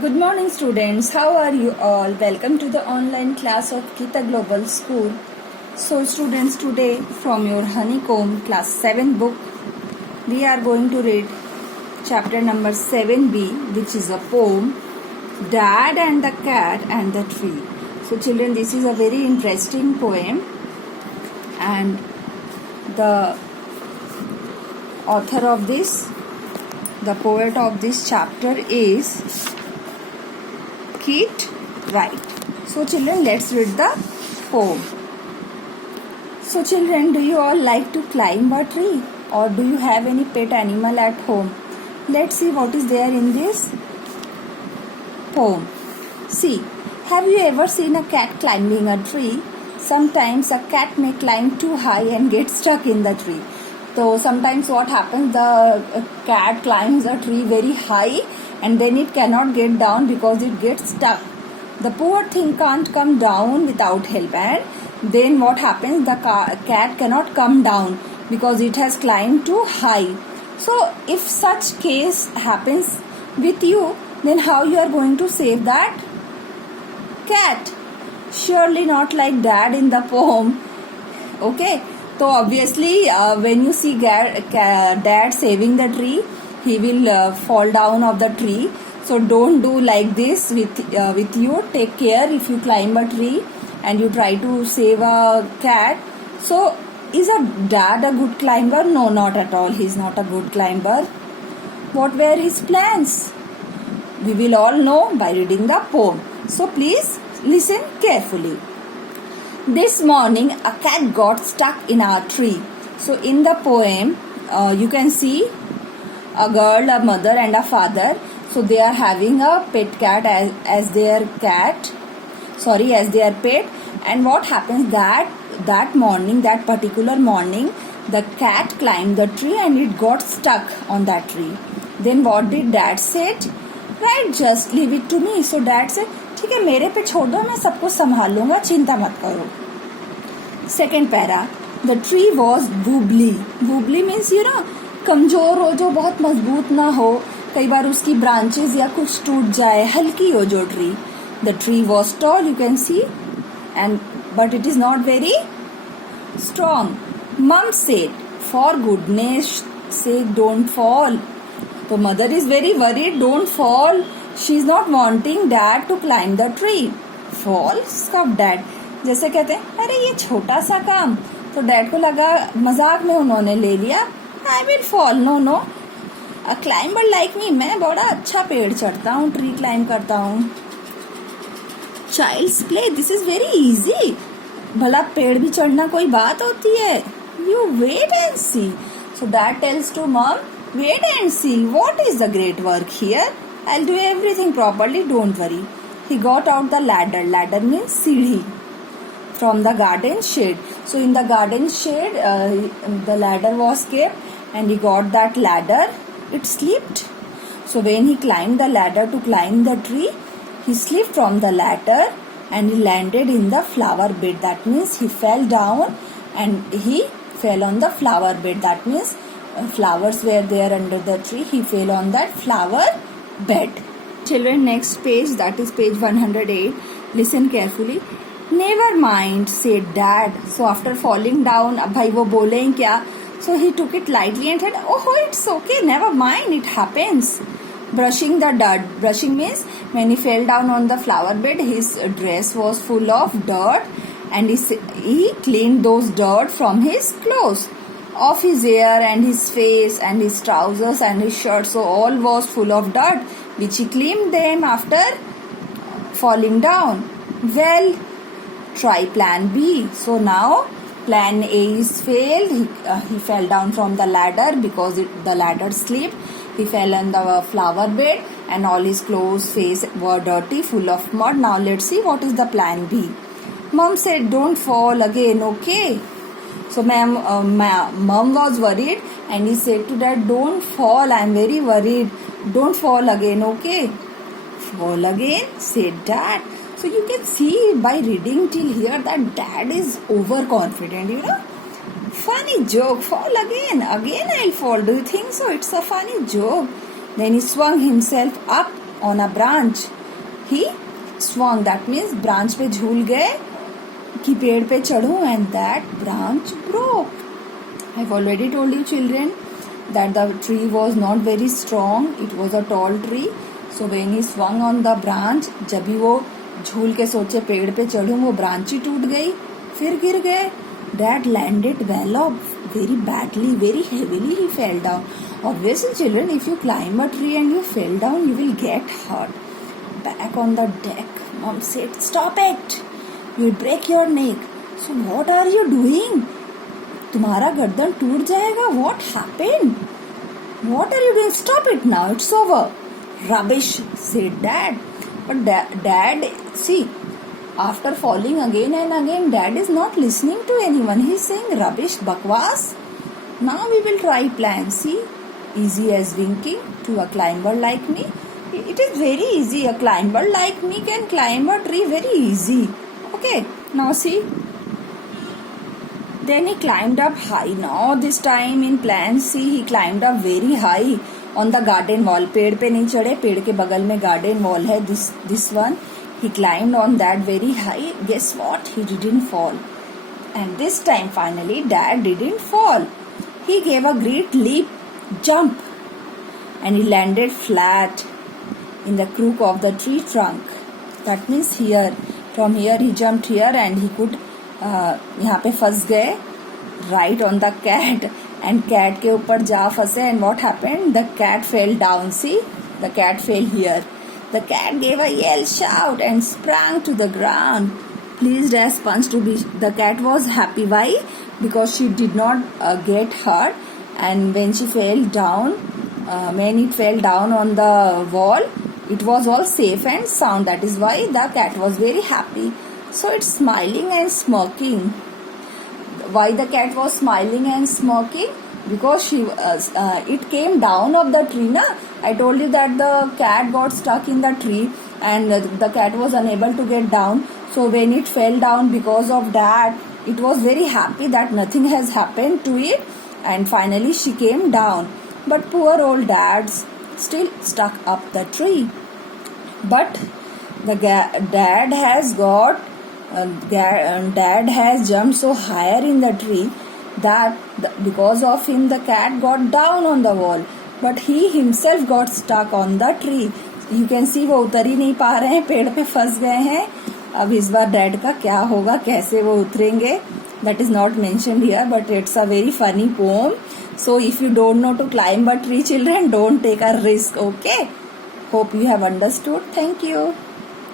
Good morning, students. How are you all? Welcome to the online class of Kita Global School. So, students, today from your Honeycomb Class 7 book, we are going to read chapter number 7b, which is a poem, Dad and the Cat and the Tree. So, children, this is a very interesting poem, and the author of this, the poet of this chapter is Keat Wright. So children, let's read the poem. So children, do you all like to climb a tree, or do you have any pet animal at home? Let's see what is there in this poem. See, have you ever seen a cat climbing a tree? Sometimes a cat may climb too high and get stuck in the tree. So sometimes what happens, the cat climbs a tree very high and then it cannot get down because it gets stuck. The poor thing can't come down without help, and then what happens, the cat cannot come down because it has climbed too high. So if such case happens with you, then how you are going to save that cat? Surely not like Dad in the poem. Okay, so obviously when you see Dad saving the tree, he will fall down of the tree. So don't do like this with you. Take care if you climb a tree and you try to save a cat. So is a Dad a good climber? No, not at all. He's not a good climber. What were his plans? We will all know by reading the poem. So please listen carefully. This morning a cat got stuck in our tree. So in the poem you can see a girl, a mother and a father. So they are having a pet cat as their pet. And what happens, that morning, that particular morning, the cat climbed the tree and it got stuck on that tree. Then what did Dad said? Right, just leave it to me. So Dad said, ठीक है, मेरे पे छोड़ दो, मैं सब कुछ संभाल लूंगा, चिंता मत करो. Second para, the tree was wobbly. Wobbly means कमजोर हो, जो बहुत मजबूत ना हो, कई बार उसकी ब्रांचेस या कुछ टूट जाए, हल्की हो जो tree. The tree was tall, you can see, but it is not very strong. Mom said, for goodness sake, don't fall. So mother is very worried, don't fall. She is not wanting Dad to climb the tree. Fall? Stop Dad. जैसे कहते हैं, अरे ये छोटा सा काम. तो dad को लगा मजाक में उन्होंने ले लिया. I will fall. No. A climber like me, मैं बड़ा अच्छा पेड़ चढ़ता हूँ, ट्री क्लाइंब करता हूँ. Child's play, this is very easy. भला पेड़ भी चढ़ना कोई बात होती है? You wait and see. So Dad tells to Mom, wait and see. What is the great work here? I'll do everything properly, don't worry. He got out the ladder. Ladder means सीढ़ी. From the garden shade. So in the garden shade, the ladder was kept, and he got that ladder. It slipped. So when he climbed the ladder to climb the tree, he slipped from the ladder and he landed in the flower bed. That means he fell down and he fell on the flower bed. That means flowers were there under the tree. He fell on that flower bed. Children, next page, that is page 108. Listen carefully. Never mind, said Dad. So after falling down, अब भाई वो बोले ही क्या? So he took it lightly and said, oh, it's okay, never mind, it happens. Brushing the dirt. Brushing means when he fell down on the flower bed, his dress was full of dirt, and he cleaned those dirt from his clothes, off his hair and his face and his trousers and his shirt. So all was full of dirt, which he cleaned them after falling down. Well, try plan B. So now plan A is failed. He fell down from the ladder because the ladder slipped. He fell on the flower bed and all his clothes, face were dirty, full of mud. Now let's see what is the plan B. Mom said, don't fall again, okay? So mom was worried and he said to Dad, don't fall, I am very worried. Don't fall again, okay? Fall again, said Dad. So you can see by reading till here that Dad is overconfident, Funny joke, fall again I'll fall. Do you think so? It's a funny joke. Then he swung himself up on a branch. He swung, that means branch पे झूल गए कि पेड़ पे चढ़ूं, and that branch broke. I've already told you children that the tree was not very strong. It was a tall tree. So when he swung on the branch, जब भी वो झूल के सोचे पेड़ पे चढ़ूं, वो branch ही टूट गई, फिर गिर गए. Dad landed well up, very badly, very heavily he fell down. Obviously children, if you climb a tree and you fell down, you will get hurt. Back on the deck, Mom said, "Stop it! You'll break your neck." So what are you doing? तुम्हारा गर्दन टूट जाएगा. What happened? What are you doing? Stop it now. It's over. Rubbish, said Dad. But Dad, see, after falling again and again, Dad is not listening to anyone. He's saying rubbish, bakwas. Now we will try plan. See, easy as winking to a climber like me. It is very easy. A climber like me can climb a tree very easy. Okay, now see. Then he climbed up high. Now this time in plan C, he climbed up very high on the garden wall. पेड़ पे नहीं चढ़े, पेड़ के बगल में garden wall है. This one. He climbed on that very high. Guess what? He didn't fall. And this time finally Dad didn't fall. He gave a great leap, jump, and he landed flat in the crook of the tree trunk. That means here, from here he jumped here and he could यहाँ पे फंस गए right on the cat, and cat के ऊपर जा फंसे. And what happened? The cat fell down. See, the cat fell here. The cat gave a yell, shout, and sprang to the ground, pleased as punch to be. The cat was happy. Why? Because she did not get hurt, and when she fell down, when it fell down on the wall, it was all safe and sound. That is why the cat was very happy. So it's smiling and smirking. Why the cat was smiling and smirking? Because it came down of the tree. Na? I told you that the cat got stuck in the tree and the cat was unable to get down. So when it fell down, because of that, it was very happy that nothing has happened to it, and finally she came down. But poor old Dad still stuck up the tree. But the dad has jumped so higher in the tree that because of him the cat got down on the wall, but he himself got stuck on the tree. You can see वो उतर ही नहीं पा रहे हैं, पेड़ पे फंस गए हैं. अब इस बार डैड का क्या होगा, कैसे वो उतरेंगे, that is not mentioned here, but it's a very funny poem. So if you don't know to climb a tree, children, don't take a risk. Okay, hope you have understood. Thank you.